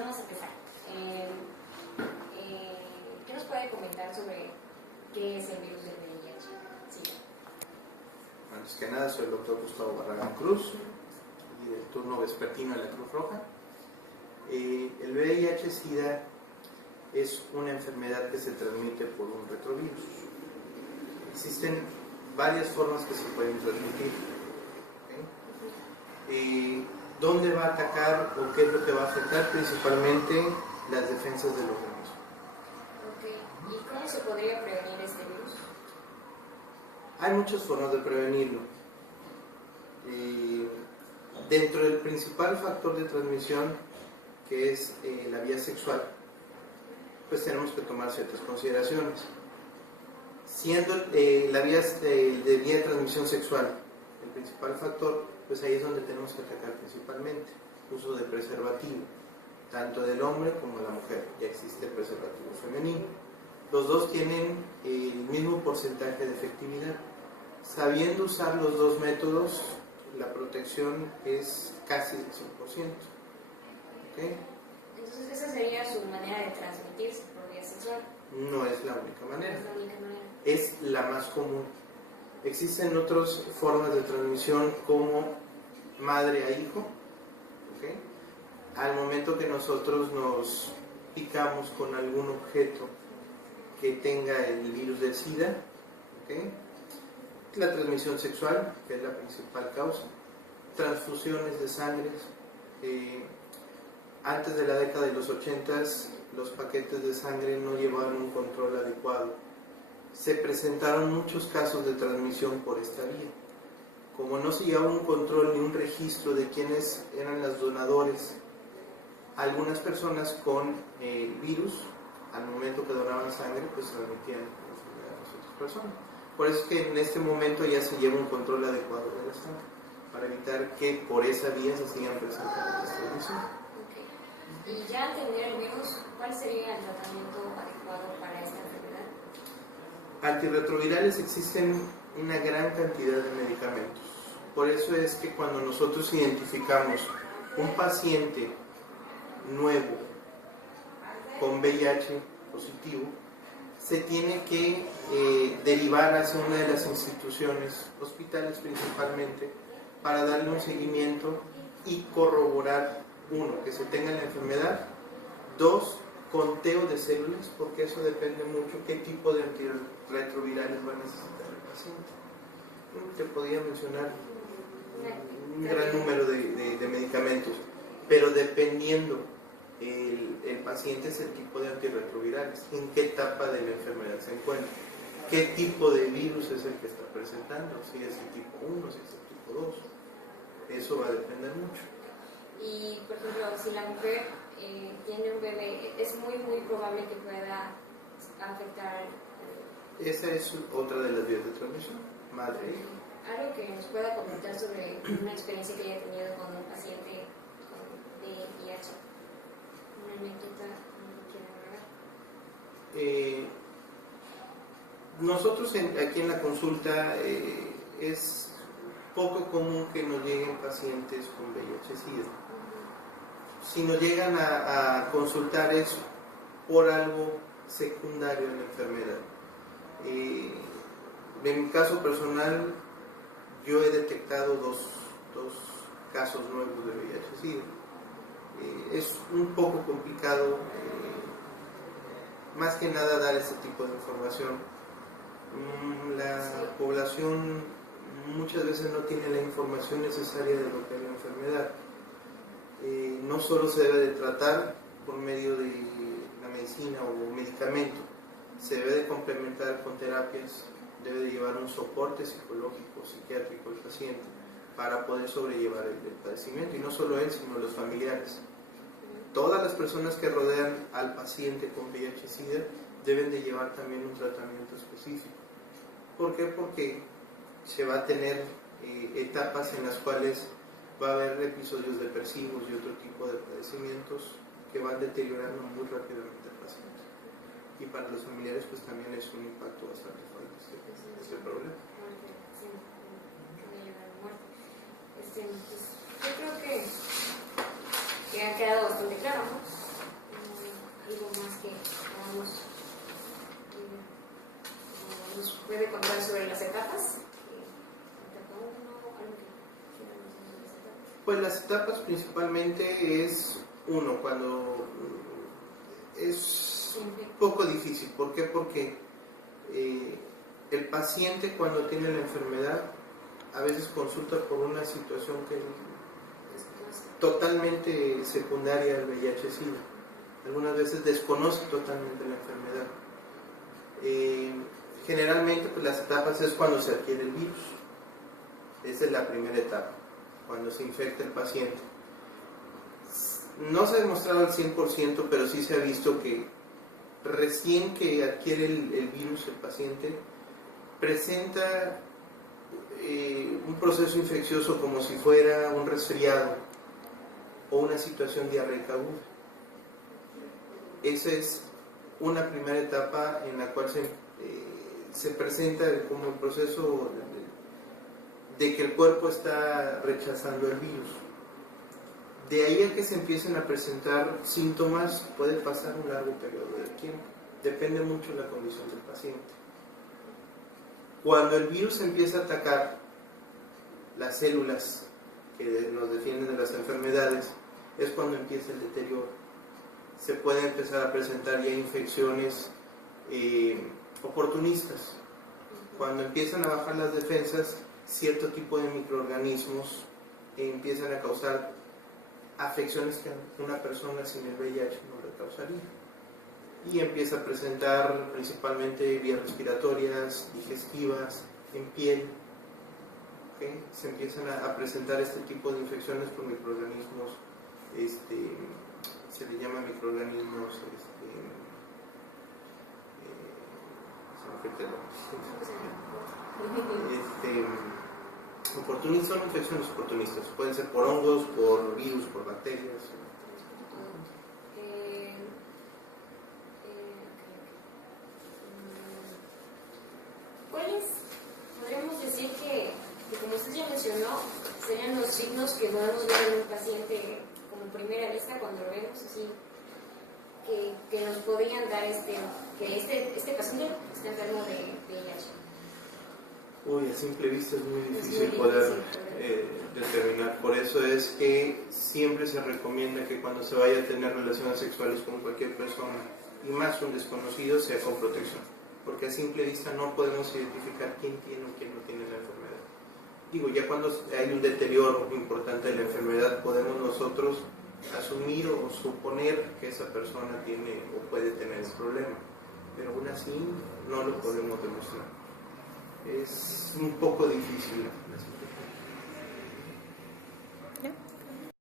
vamos a empezar. ¿Qué nos puede comentar sobre qué es el virus del VIH? Sí. Antes que nada, soy el doctor Gustavo Barragán Cruz y del turno vespertino de la Cruz Roja. El VIH-Sida es una enfermedad que se transmite por un retrovirus. Existen varias formas que se pueden transmitir. ¿Dónde va a atacar o qué es lo que va a afectar? Principalmente las defensas del organismo. Okay. ¿Y cómo se podría prevenir este virus? Hay muchas formas de prevenirlo. Dentro del principal factor de transmisión, que es la vía sexual, pues tenemos que tomar ciertas consideraciones. Siendo la vía de transmisión sexual el principal factor, pues ahí es donde tenemos que atacar principalmente. Uso de preservativo, tanto del hombre como de la mujer. Ya existe el preservativo femenino. Los dos tienen el mismo porcentaje de efectividad. Sabiendo usar los dos métodos, la protección es casi del 100%. ¿Okay? Entonces esa sería su manera de transmitirse por vía sexual. No es la única manera. No es la única manera. Es la más común. Existen otras formas de transmisión como madre a hijo. ¿Okay? Al momento que nosotros nos picamos con algún objeto que tenga el virus del SIDA, ¿okay? La transmisión sexual, que es la principal causa, transfusiones de sangre. Antes de la década de los 80, los paquetes de sangre no llevaban un control adecuado. Se presentaron muchos casos de transmisión por esta vía. Como no se llevaba un control ni un registro de quiénes eran los donadores, algunas personas con virus, al momento que donaban sangre, pues transmitían la enfermedad a las otras personas. Por eso es que en este momento ya se lleva un control adecuado de la sangre, para evitar que por esa vía se sigan presentando las transmisiones. Okay. Y ya al tener el virus, ¿cuál sería el tratamiento adecuado para esta enfermedad? Antirretrovirales existen una gran cantidad de medicamentos. Por eso es que cuando nosotros identificamos un paciente nuevo con VIH positivo, se tiene que derivar hacia una de las instituciones, hospitales principalmente, para darle un seguimiento y corroborar, uno, que se tenga la enfermedad, dos, conteo de células, porque eso depende mucho qué tipo de antirretrovirales va a necesitar el paciente. Te podría mencionar un gran número de medicamentos, pero dependiendo el paciente es el tipo de antirretrovirales, en qué etapa de la enfermedad se encuentra, qué tipo de virus es el que está presentando, si es el tipo 1, si es el tipo 2, eso va a depender mucho. Y por ejemplo, si la mujer tiene un bebé, es muy probable que pueda afectar. Esa es otra de las vías de transmisión, madre e hijo. Algo que nos pueda comentar sobre una experiencia que haya tenido con un paciente con VIH. Una anécdota que quiera agregar. Nosotros aquí en la consulta es poco común que nos lleguen pacientes con VIH-Sida. Si nos llegan a consultar es por algo secundario en la enfermedad. En mi caso personal, yo he detectado dos casos nuevos de VIH-Sida. Es un poco complicado, más que nada, dar este tipo de información. La población muchas veces no tiene la información necesaria de lo que es la enfermedad. No solo se debe de tratar por medio de la medicina o medicamento, se debe de complementar con terapias, debe de llevar un soporte psicológico, psiquiátrico al paciente para poder sobrellevar el padecimiento, y no solo él, sino los familiares. Todas las personas que rodean al paciente con VIH-Sida deben de llevar también un tratamiento específico. ¿Por qué? Porque se va a tener etapas en las cuales va a haber episodios depresivos y otro tipo de padecimientos que van deteriorando muy rápidamente al paciente. Y para los familiares pues también es un impacto bastante fuerte este problema. Pues, yo creo que ha quedado bastante claro, ¿no? puede contar sobre las etapas? Pues las etapas principalmente es uno, cuando es un poco difícil. ¿Por qué? Porque el paciente cuando tiene la enfermedad a veces consulta por una situación que es totalmente secundaria al VIH-Sida. Algunas veces desconoce totalmente la enfermedad. Generalmente pues las etapas es cuando se adquiere el virus. Esa es la primera etapa, cuando se infecta el paciente. No se ha demostrado al 100%, pero sí se ha visto que recién que adquiere el virus el paciente presenta un proceso infeccioso como si fuera un resfriado o una situación diarreica aguda. Esa es una primera etapa en la cual se presenta como el proceso de que el cuerpo está rechazando el virus. De ahí a que se empiecen a presentar síntomas puede pasar un largo periodo de tiempo. Depende mucho de la condición del paciente. Cuando el virus empieza a atacar las células que nos defienden de las enfermedades, es cuando empieza el deterioro. Se puede empezar a presentar ya infecciones oportunistas. Cuando empiezan a bajar las defensas, cierto tipo de microorganismos empiezan a causar afecciones que una persona sin el VIH no le causaría. Y empieza a presentar principalmente vías respiratorias, digestivas, en piel. ¿Okay? Se empiezan a presentar este tipo de infecciones por microorganismos, se le llama microorganismos, oportunistas, son infecciones oportunistas, pueden ser por hongos, por virus, por bacterias. ¿Cuáles podríamos decir que, como usted ya mencionó, serían los signos que podemos ver en un paciente como primera vista cuando lo vemos así, que nos podrían dar que este paciente está enfermo de VIH? Uy, a simple vista es muy difícil poder determinar. Por eso es que siempre se recomienda que cuando se vaya a tener relaciones sexuales con cualquier persona, y más un desconocido, sea con protección. Porque a simple vista no podemos identificar quién tiene o quién no tiene la enfermedad. Digo, ya cuando hay un deterioro importante de la enfermedad, podemos nosotros asumir o suponer que esa persona tiene o puede tener el problema. Pero aún así no lo podemos demostrar. Es un poco difícil